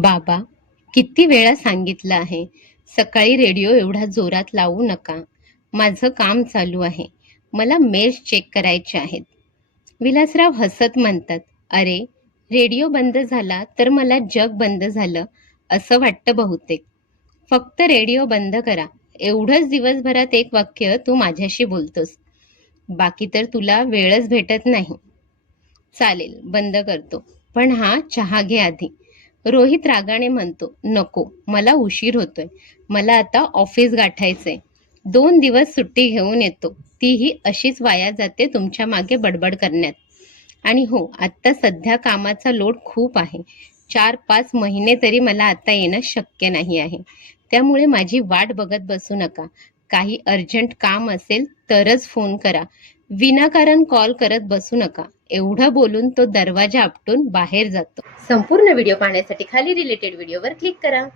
बाबा, किती वेळा सांगितलं आहे, सकाळी रेडिओ एवढा जोरात लावू नका. माझं काम चालू आहे. मला मेल्स चेक करायचे आहेत. विलासराव हसत म्हणतात, अरे, रेडिओ बंद झाला तर मला जग बंद झालं असं वाटतं बहुतेक. फक्त रेडिओ बंद करा. एवढंच दिवसभरात एक वाक्य तू माझ्याशी बोलतोस. बाकी तर तुला वेळच भेटत नाही. चालेल, बंद करतो. पण हा चहा घे आधी. रोहित रागाने म्हणतो, नको, मला उशीर होतोय. मला आता ऑफिस गाठायचंय. 2 दिवस सुट्टी घेऊन येतो. तीही अशीच वाया जाते तुमच्या मागे बडबड करण्यात. आणि हो, आत्ता सध्या कामाचा लोड खूप आहे. 4-5 महिने तरी मला आता येणं शक्य नाही आहे. त्यामुळे माझी वाट बघत बसू नका. काही अर्जंट काम असेल तरच फोन करा. विनाकारण कॉल करत बसू नका. एवढं बोलून तो दरवाजा आपटून बाहेर जातो. संपूर्ण व्हिडिओ पाहण्यासाठी खाली रिलेटेड व्हिडिओवर क्लिक करा.